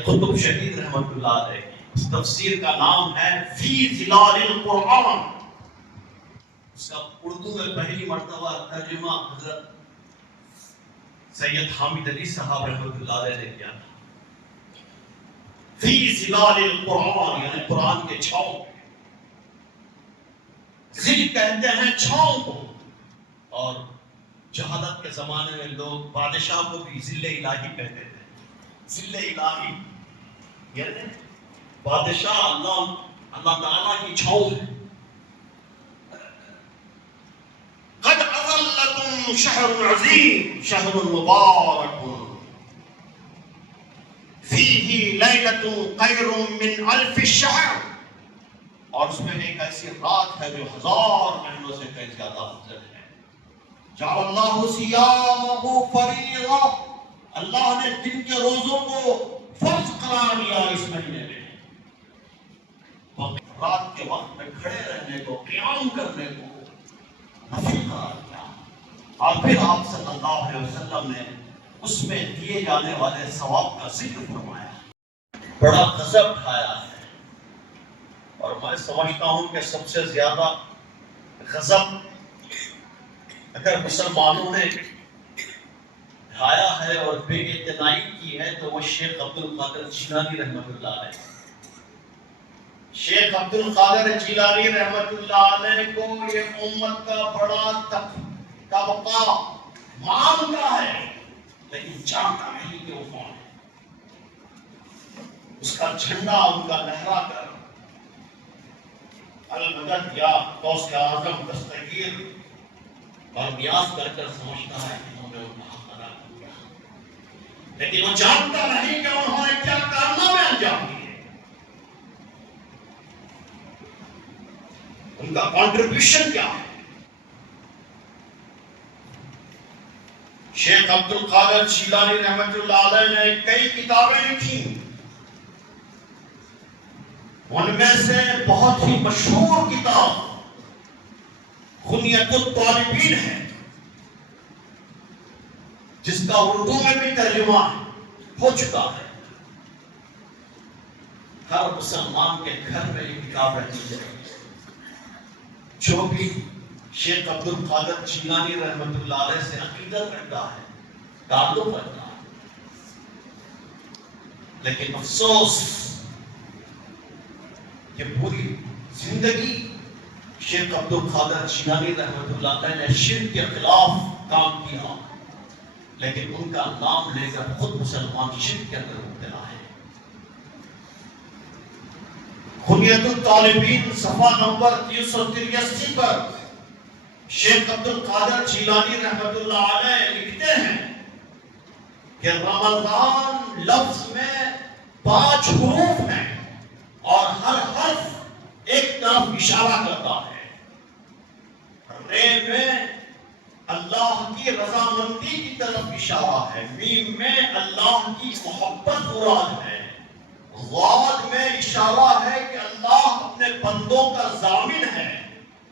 سید قطب شہید رحمۃ اللہ علیہ کی تفسیر کا نام ہے فی ظلال القرآن. اس کا اردو میں پہلی مرتبہ ترجمہ حضرت سید حامد علی صاحب رحمۃ اللہ علیہ نے کیا تھا. فی ظلال القرآن یعنی قرآن کے چھاؤں. ظل کہتے ہیں چھاؤں کو. اور جہالت کے زمانے میں لوگ بادشاہ کو بھی ظل الہی کہتے تھے. ظل الہی یعنی بادشاہ اللہ تعالیٰ کی چھاؤں ہے. قد اظلکم شہر عظیم شہر مبارک فیہ لیلۃ خیر من الف الشہر. اور اس میں ایک ایسی رات ہے جو 1000 مہینوں سے کہیں زیادہ افضل ہے. جعل اللہ صیامہ فریضہ. اللہ نے دن کے روزوں کو فرض قرار دیا اس مہینے میں. رات کے وقت میں کھڑے رہنے کو قیام کرنے کو نفل قرار دیا. اور پھر آپ صلی اللہ علیہ وسلم نے اس میں دیے جانے والے ثواب کا ذکر فرمایا. بڑا غضب اٹھایا ہے. اور میں سمجھتا ہوں کہ سب سے زیادہ غضب اگر مسلمانوں نے اٹھایا ہے اور بے اعتنائی کی ہے تو وہ شیخ عبد القادر جیلانی رحمۃ اللہ علیہ. شیخ عبد القادر جیلانی رحمۃ اللہ علیہ کو یہ امت کا بڑا طبقہ مانتا ہے لیکن جانتا نہیں کہ وہ کون ہے. اس کا جھنڈا ان کا لہرا کر المدد یا غوث اعظم دستگیر اور نیاز کر کر سمجھتا ہے کہ انہوں نے ان کا حق ادا کیا. لیکن وہ جانتا نہیں کہ انہوں نے کیا کارنامے انجام دیے. ان کا کنٹریبیوشن کیا ہے. شیخ عبد القادر جیلانی رحمۃ اللہ علیہ نے کئی کتابیں لکھی. ان میں سے بہت ہی مشہور کتاب غنیۃ الطالبین ہے جس کا اردو میں بھی ترجمہ ہو چکا ہے. ہر مسلمان کے گھر میں یہ کتاب رہتی ہے. جو بھی شیخ عبد القادر جیلانی رحمۃ اللہ علیہ سے عقیدت رکھتا ہے تعلق رکھتا ہے. لیکن افسوس کہ پوری زندگی شیخ عبد القادر جیلانی رحمۃ اللہ علیہ نے شرک کے خلاف کام کیا لیکن ان کا نام لے کر خود مسلمان شرک کے اندر مبتلا ہے. غنیۃ الطالبین صفحہ نمبر 383 پر شیخ عبد القادر جیلانی رحمۃ اللہ علیہ لکھتے ہیں کہ رمضان لفظ میں 5 حروف ہیں اور ہر حرف ایک طرف اشارہ کرتا ہے. رے میں اللہ کی رضامندی کی طرف اشارہ ہے. میم میں اللہ کی محبت مراد ہے. غاد میں اشارہ ہے کہ اللہ اپنے بندوں کا ضامن ہے.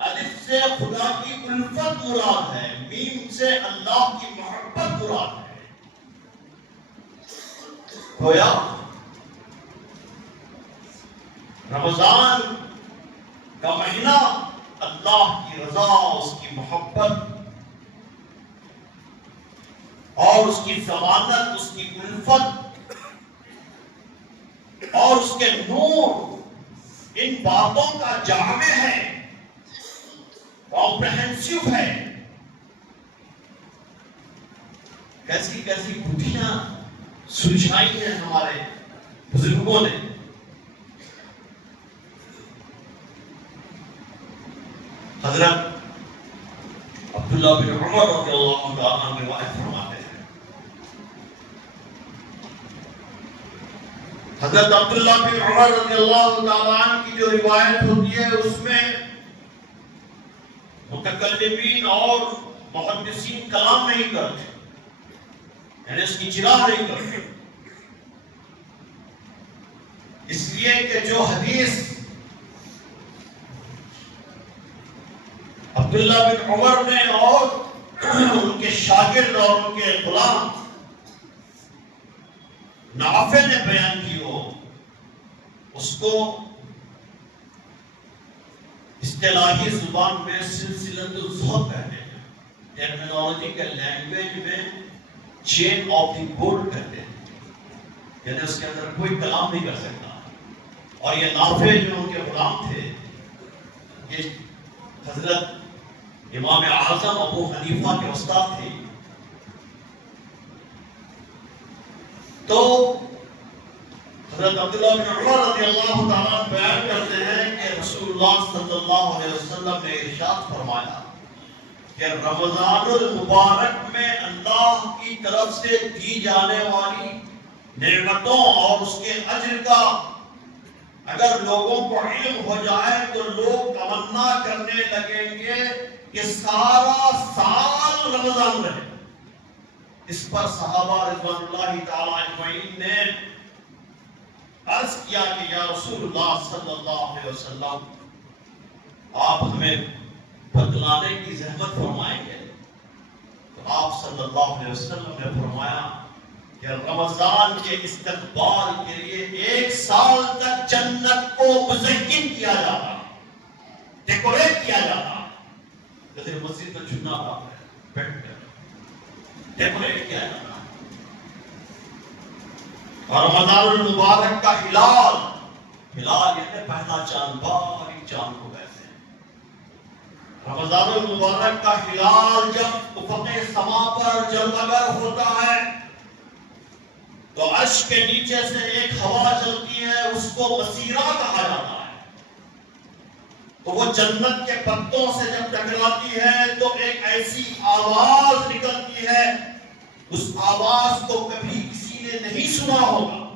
الف سے خدا کی الفت مراد ہے. میم سے اللہ کی محبت مراد ہے. گویا رمضان کا مہینہ اللہ کی رضا اس کی محبت اور اس کی ضمانت اس کی الفت اور اس کے نور ان باتوں کا جامع ہے کمپریہنسو ہے. کیسی کیسی بُدھیاں سلجھائی ہیں ہمارے بزرگوں نے. حضرت عبداللہ بن عمر رضی اللہ تعالیٰ عنہ روایت فرماتے ہیں. حضرت عبداللہ بن عمر رضی اللہ تعالیٰ عنہ کی جو روایت ہوتی ہے اس میں متکلمین اور محدثین کلام نہیں کرتے یعنی اس کی جرح نہیں کرتے. اس لیے کہ جو حدیث عبداللہ بن عمر نے اور ان کے شاگرد اور ان کے غلام نافع نے بیان کی ہو اس کو اصطلاحی زبان میں سلسلۃ الذوق کہتے ہیں، ٹرمینالوجیکل لینگویج میں چین آف دی بورڈ کہتے ہیں، یعنی اس کے اندر کوئی کلام نہیں کر سکتا۔ اور یہ نافع جو ان کے غلام تھے، یہ حضرت امام اعظم ابو حنیفہ کے استاد تھے۔ تو حضرت عبداللہ بن عمر رضی اللہ تعالیٰ بیان کرتے ہیں کہ رسول اللہ صلی اللہ علیہ وسلم نے ارشاد فرمایا کہ رمضان المبارک میں اللہ کی طرف سے دی جانے والی نعمتوں اور اس کے اجر کا اگر لوگوں کو علم ہو جائے تو لوگ تمنا کرنے لگیں گے کہ سارا سال رمضان رہے۔ اس پر صحابہ رضوان اللہ تعالیٰ اجمعین نے عرض کیا کہ یا رسول اللہ صلی اللہ علیہ وسلم، آپ ہمیں بتلانے کی زحمت فرمائیں گے؟ تو آپ صلی اللہ علیہ وسلم نے فرمایا کہ رمضان کے استقبال کے لیے 1 سال تک جنت کو مزین کیا جاتا، ڈیکوریٹ کیا جاتا، جیسے مسجد میں چنا تھا بیٹھ کر ڈیکوریٹ کیا جاتا۔ اور رمضان المبارک کا ہلال یعنی پہلا چاند، باریک چاند کو کہتے ہیں۔ رمضان المبارک کا ہلال جب افق سما پر جلوگر ہوتا ہے تو عرش کے نیچے سے ایک ہوا چلتی ہے، اس کو مسیرہ کہا جاتا ہے۔ تو وہ جنت کے پتوں سے جب ٹکراتی ہے تو ایک ایسی آواز نکلتی ہے، اس آواز کو کبھی کسی نے نہیں سنا ہوگا۔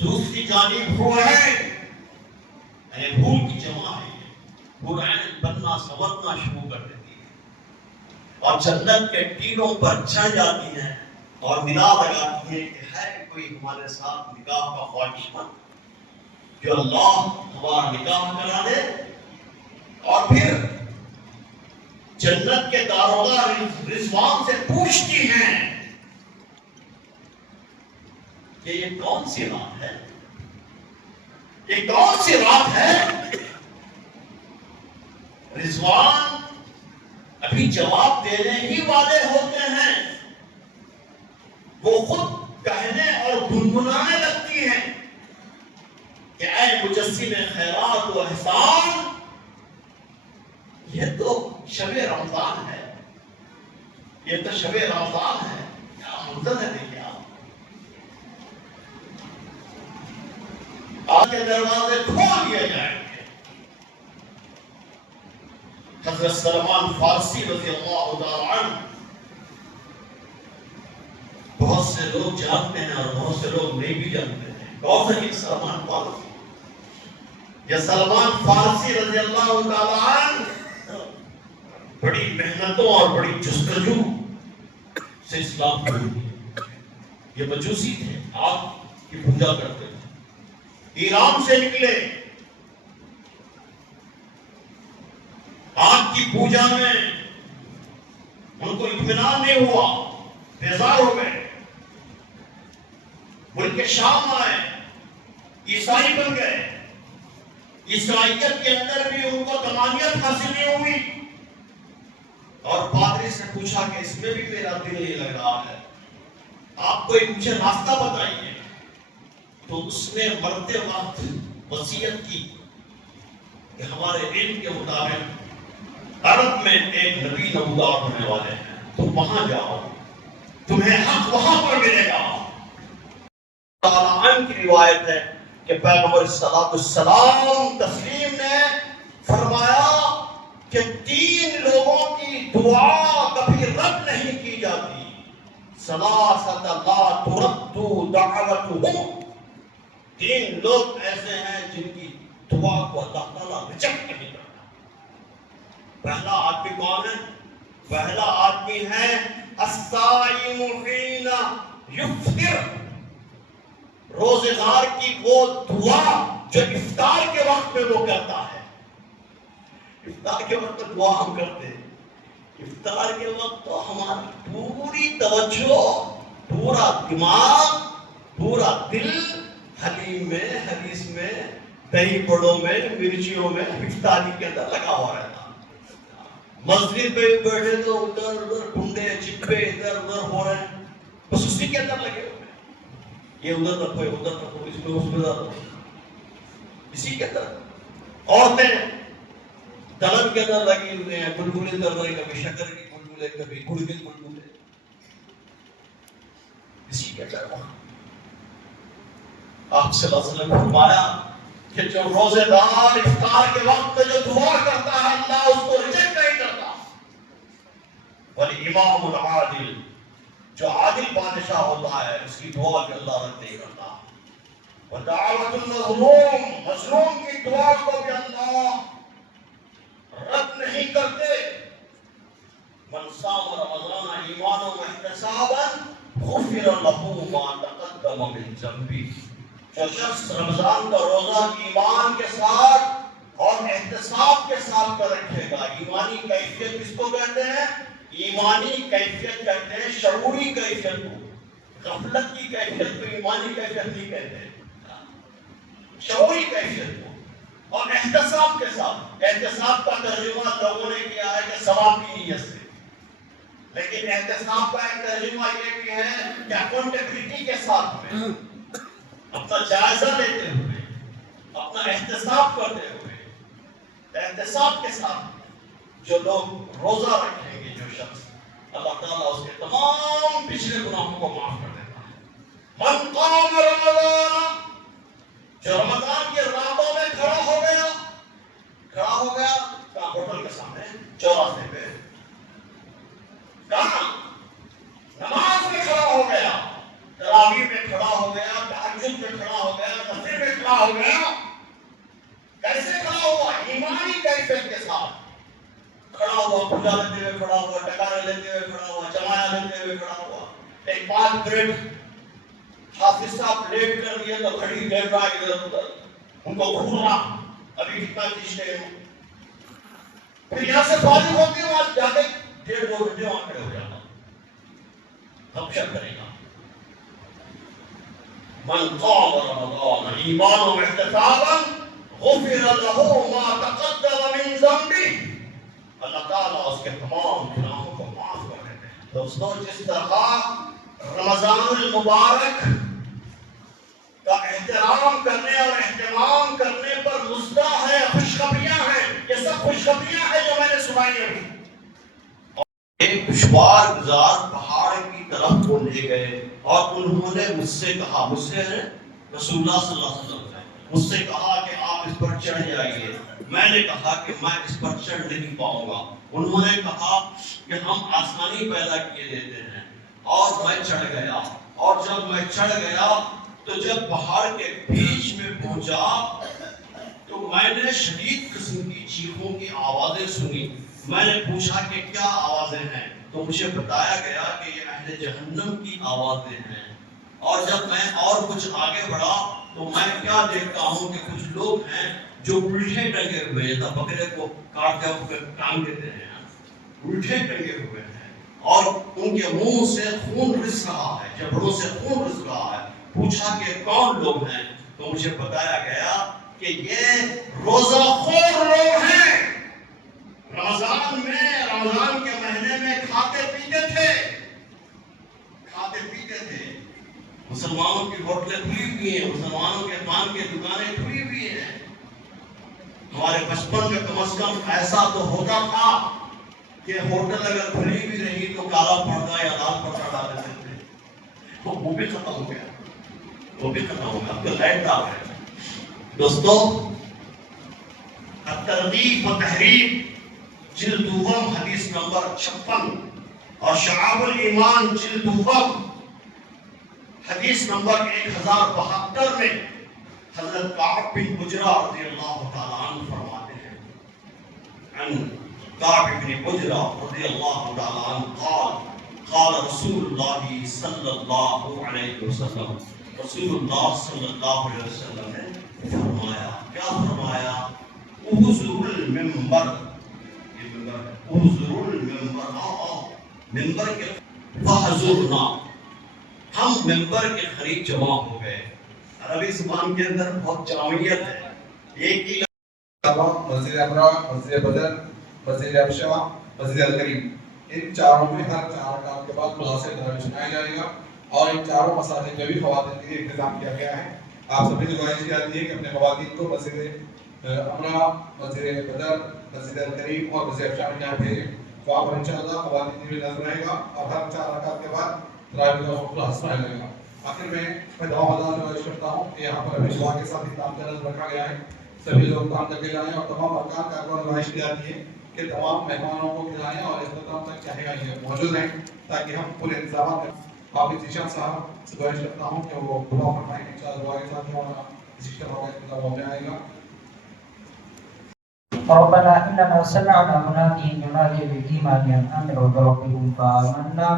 دوسری جانب حورعین، یعنی پھول کی جمع ہے، حورعین بننا سنورنا شروع کر دیتی ہے اور جنت کے ٹینوں پر چڑھ جاتی ہیں اور ندا لگاتی ہیں کہ ہے کوئی ہمارے ساتھ نکاح کا خواہش مند جو اللہ ہمارا نکاح کرا دے۔ اور پھر جنت کے داروغہ رضوان سے پوچھتی ہیں کہ یہ کون سی رات ہے، یہ کون سی رات ہے؟ رضوان ابھی جواب دینے ہی والے ہوتے ہیں، وہ خود کہنے اور گنگنانے لگتی ہیں کہ اے مجسم خیرات و احسان، یہ تو شب رمضان ہے، یہ تو شب رمضان ہے، کیا منظر ہے دیکھیں آپ۔ آج کے دروازے کھول دیے جائیں گے۔ حضرت سلمان فارسی رضی اللہ تعالیٰ عنہ، بہت سے لوگ جانتے ہیں اور بہت سے لوگ نہیں بھی جانتے ہیں کون ہے یہ سلمان فارسی۔ یہ سلمان فارسی رضی اللہ تعالیٰ عنہ بڑی محنتوں اور بڑی جستجو سے اسلام قبول کیا۔ یہ مجوسی تھے، آگ کی پوجا کرتے تھے، ایران سے نکلے، آگ کی پوجا میں ان کو اطمینان نہیں ہوا، بیزار ہو گئے، ملک شام آئے، عیسائی بن گئے۔ عیسائیت کے اندر بھی ان کو تمانیت حاصل نہیں ہوئی اور پادری سے پوچھا کہ اس میں بھی میرا دل نہیں لگ رہا ہے، آپ کوئی مجھے راستہ بتائیے۔ تو اس نے مرتے وقت وصیت کی کہ ہمارے علم کے مطابق عرب میں ایک نبی نمودار ہونے والے ہیں، تم وہاں جاؤ، تمہیں حق وہاں پر ملے گا۔ تعالیٰ عنہ کی روایت ہے کہ پیغمبر صلی اللہ علیہ وسلم تسلیم نے فرمایا کہ 3 لوگوں کی دعا کبھی رد نہیں کی جاتی، ثلاثۃ لا ترد دعوتهم، 3 لوگ ایسے ہیں جن کی دعا کو اللہ تعالیٰ ریجیکٹ نہیں کرتا۔ پہلا آدمی کون ہے؟ پہلا آدمی ہے الصائم حین یفطر، روزے دار کی وہ دعا جو افطار کے وقت میں وہ کرتا ہے۔ افطار کے وقت دعا ہم کرتے ہیں، افطار کے وقت تو ہماری پوری توجہ پورا دماغ پورا دل حلیم میں، حدیث میں، دہی بڑوں میں، مرچیوں میں، افطاری کے اندر لگا ہوا رہتا. مسجد پہ بیٹھے تو ادھر ادھر ڈھونڈے چپے ادھر ادھر ہو رہے ہیں، بس اسی کے اندر لگے ہوئے ہیں. یہ ادھر رکھو ادھر رکھو، اس میں اس میں رکھو، اسی کے اندر. عورتیں دلن کے اندر لگی ہوئے ہیں، گلگلے کر رہے، کبھی شکر کی گلگلے، کبھی گڑ کے گلگلے، اسی کے اندر. آپ صلی اللہ علیہ وسلم نے فرمایا کہ جو روزے دار افطار کے وقت جو دعا کرتا ہے اللہ اس کو ریجیکٹ نہیں کرتا. والامام العادل، جو عادل بادشاہ ہوتا ہے اس کی دعا بھی اللہ رد نہیں کرتا. ودعوت المظلوم، مظلوم کی دعا کو بھی اللہ رد نہیں کرتے. من صام رمضان ایمانا واحتسابا غفر له ما تقدم من ذنبه. جو شخص رمضان کا روزہ ایمان کے ساتھ اور احتساب کے ساتھ کر رکھے گا. ایمانی کیفیت کس کو کہتے ہیں؟ ایمانی کیفیت کہتے ہیں شعوری کیفیت کو. غفلت کی کیفیت کو ایمانی کیفیت نہیں کہتے، شعوری کیفیت کو. اور احتساب کے ساتھ، احتساب کا ترجمہ لوگوں نے کیا ہے کہ ثواب کی نیت سے، لیکن احتساب کا ایک ترجمہ یہ بھی ہے کہ اکاؤنٹیبلٹی کے ساتھ میں، اپنا جائزہ لیتے ہوئے، اپنا احتساب کرتے ہوئے. احتساب کے ساتھ جو لوگ روزہ رکھیں گے، جو شخص، اللہ تعالیٰ اس کے تمام پچھلے گناہوں کو معاف کر دیتا ہے. من قام رمضان، جو رمضان کی راتوں میں کھڑا ہو گیا کہاں؟ ہوٹل کے سامنے، چوراہے پہ، کہاں؟ نماز میں کھڑا ہو گیا، تراویح میں کھڑا ہو گیا، تہجد میں کھڑا ہو گیا، تفسیر میں کھڑا ہو گیا. کیسے کھڑا ہوا؟ ایمانی کیفیت کے ساتھ کھڑا ہوا، پوجا لیتے ہوئے کھڑا ہوا، ٹکارے لیتے ہوئے کھڑا ہوا، چمایا لیتے ہوئے کھڑا ہوا. ایک 5 منٹ حافظ صاحب لیٹ کر دیا تو کھڑی دیکھ رہا ادھر ادھر، ان کو گھورنا ابھی کتنا کھینچتے ہیں. پھر یہاں سے فارغ ہوتے ہیں، وہاں جا کے 1.5-2 گھنٹے وہاں کھڑے ہو جانا، ہم شک کرے گا. من قام رمضان ایمانا واحتسابا غفر له ما تقدم من ذنبه. اللہ تعالیٰ اس کے تمام گناہوں کو معاف کر دیتے ہیں. دوستو، جس طرح رمضان المبارک کا احترام کرنے اور اہتمام کرنے پر مزدہ ہے، خوشخبریاں ہیں، یہ سب خوشخبریاں ہیں جو میں نے سنائی ہیں. ایک دشوار گزار پہاڑ کی طرف وہ لے گئے اور انہوں نے مجھ سے کہا، مجھ سے رسول اللہ صلی اللہ علیہ وسلم نے مجھ سے کہا کہ آپ اس پر چڑھ جائیے. میں نے کہا کہ میں اس پر چڑھ نہیں پاؤں گا. انہوں نے کہا کہ ہم آسانی پیدا کیے دیتے ہیں، اور میں چڑھ گیا. اور جب میں چڑھ گیا تو جب پہاڑ کے بیچ میں پہنچا تو میں نے شدید قسم کی چیخوں کی آوازیں سنی. میں نے پوچھا کہ کیا آوازیں ہیں، تو مجھے بتایا گیا کہ یہ اہل جہنم کی آوازیں ہیں. اور جب میں اور کچھ آگے بڑھا تو میں کیا دیکھتا ہوں کہ کچھ لوگ ہیں جو الٹے ٹنگے ہوئے، جیسا بکرے کو کاٹ کے ٹانگ دیتے ہیں، الٹے ٹنگے ہوئے ہیں، اور ان کے منہ سے خون رس رہا ہے، جبڑوں سے خون رس رہا ہے. پوچھا کہ کون لوگ ہیں، تو مجھے بتایا گیا کہ یہ روزہ خور لوگ ہیں. رمضان کے مہینے میں کھاتے پیتے تھے. مسلمانوں کی ہوٹلیں کھلی ہوئی ہیں، مسلمانوں کے پان کی دکانیں کھلی ہوئی ہیں. ہمارے بچپن میں کم از کم ایسا تو ہوتا تھا کہ ہوٹل اگر کھلی بھی رہی تو کالا پردہ یا لال پردہ ڈال دیتے تھے. وہ بھی ختم ہو گیا، اب تو لائٹ ڈال ہے. دوستو، الترغیب و تحریب جلد دوم حدیث نمبر 56 اور شعاب الایمان جلد دوم حدیث نمبر 1072 میں حضرت کعب بن عجرہ رضی اللہ تعالیٰ عنہ فرماتے ہیں، عن کعب بن عجرہ رضی اللہ تعالیٰ عنہ قال قال رسول اللہ صلی اللہ علیہ وسلم، رسول اللہ صلی اللہ علیہ وسلم نے فرمایا، کیا فرمایا؟ احضر المنبر، احضر المنبر، ممبر کے فحضرنا، ہم ممبر کے قریب جمع ہو گئے. عربی زبان کے اندر بہت جامعیت ہے. ایک ہی مسجد عمرہ، مسجد بدر، مسجد ابشا، مسجد الکریم، ان چاروں میں ہر 4 رکعت کے بعد مناسب تراویح سنایا جائے گا. اور ان چاروں مساجد میں بھی خواتین کے لیے انتظام کیا گیا ہے. آپ سبھی سے گزارش کی جاتی ہے کہ اپنے خواتین کو مسجد عمرہ، مسجد بدر، مسجد الکریم اور مسجد ابشا میں جہاں بھیجیں. تو آپ انشاءاللہ خواتین کی بھی نظر رہے گا اور ہر 4 رکعت کے بعد تراویح کا خوب سنایا جائے گا. آخر میں دعا مدار سے گزارش کرتا ہوں کہ یہاں پر ابھی دعا کے ساتھ اختتام کا نظر رکھا گیا ہے. سبھی لوگ کام کر کے جائیں اور تمام ارکان کا گزارش کی جاتی ہے کہ تمام مہمانوں کو کھلائیں اور اختتام تک چاہے موجود رہیں تاکہ ہم پورے انتظامات میں. حافظ ذیشان صاحب سے گزارش کرتا ہوں کہ وہ دعا فرمائیں. انشاءاللہ دعا کے ساتھ ہمارا ذکر ہوگا، اختتام ہو جائے گا. ربنا إننا سمعنا مناديا ينادي بالإيمان أن آمنوا بربكم فآمنا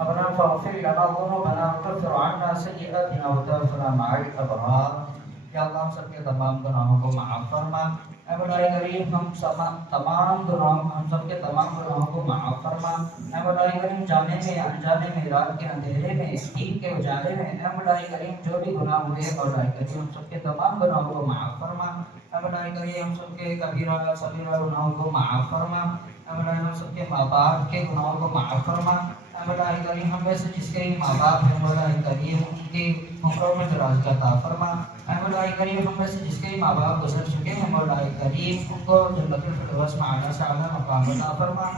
ربنا فاغفر لنا ذنوبنا وكفر عنا سيئاتنا وتوفنا مع الأبرار. یا اللہ ہم سب کے تمام گناہوں کو معاف فرما. اے مولا کریم ہم سب کے تمام گناہوں کو معاف فرما. اے مولا کریم جانے میں انجانے میں، رات کے اندھیرے میں، دین کے اجالے میں، اے مولا کریم جو بھی گناہ ہوئے مولا کریم ہم سب کے تمام گناہوں کو معاف فرما. اے مولا کریم ہم سب کے کبیرہ صغیرہ گناہوں کو معاف فرما. اے مولا ہم سب کے ماں باپ کے گناہوں کو معاف فرما. اے مولا کریم ہم میں سے جس کے ماں باپ ہیں مولا کریم ان کی عمروں میں دراز عطا فرما. اے مولا کریم ہم میں سے جس کے ماں باپ گزر چکے ہیں مولا کریم ان کو جنت الفردوس میں اعلیٰ سے اعلیٰ مقام عطا فرما.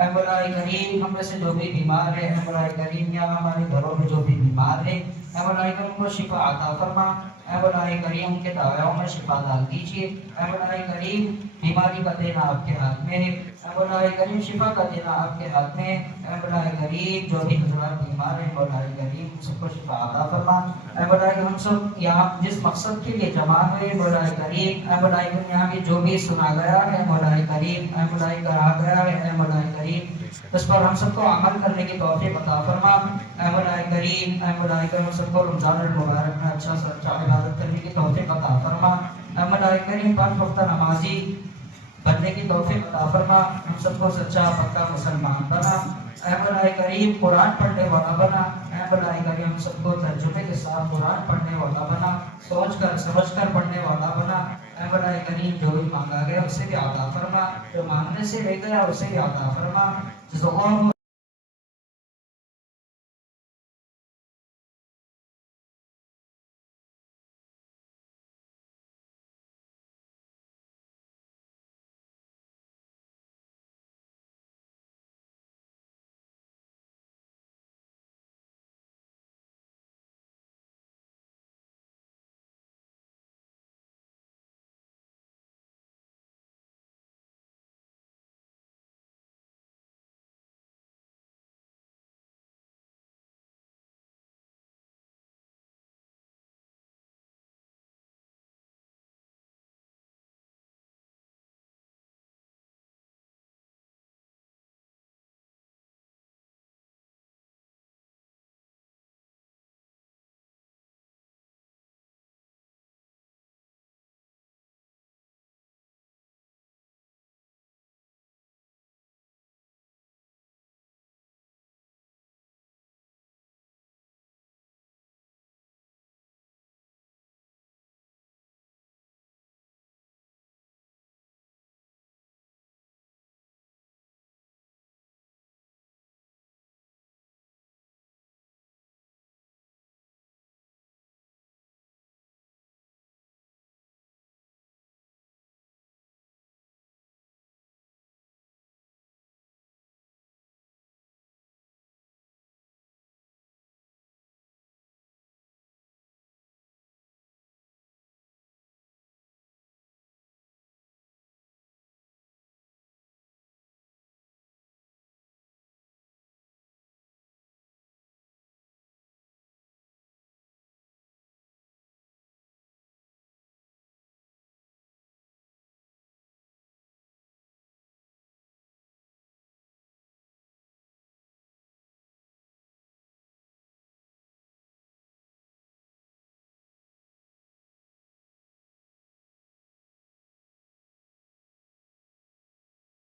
اے مولا کریم ہم میں سے جو بھی بیمار ہے اے مولا کریم یا ہمارے گھروں میں جو بھی بیمار ہے اے مولا کریم کو شفا عطا فرما. اے مولا کریم ان کے دعووں میں شفا ڈال دیجیے. اے مولا کریم بیماری کا دینا آپ کے ہاتھ میں ہے. اے مولا کریم شفا کا دینا آپ کے ہاتھ میں. اے مولا کریم جو بھی حضرات بیمار ہیں مولا کریم سب کو شفا عطا فرما. اے مولا کریم ہم سب یہاں جس مقصد کے لیے جمع ہوئے مولا کریم، اے مولا کریم یہاں بھی جو بھی سنا گیا ہے مولا کریم، اے مولا کہا گیا ہے اے مولا کریم اس پر ہم سب کو عمل کرنے کی توفیق عطا فرما. اے مولا کریم، اے مولا کریم ہم سب کو رمضان المبارک میں اچھا سے اچھا عبادت کرنے کی توفیق عطا فرما. اے مولا کریم 5 وقت نمازی بننے کی توفیق عطا فرما. ہم سب کو سچا پکا مسلمان بنا. اے مولا کریم قرآن پڑھنے والا بنا. اے مولا کریم ہم سب کو ترجمے کے ساتھ قرآن پڑھنے والا بنا، سوچ کر سمجھ کر پڑھنے والا بنا. اے مولا کریم جو بھی مانگا گیا اسے بھی عطا فرما، جو مانگنے سے رہ گیا اسے بھی عطا فرما.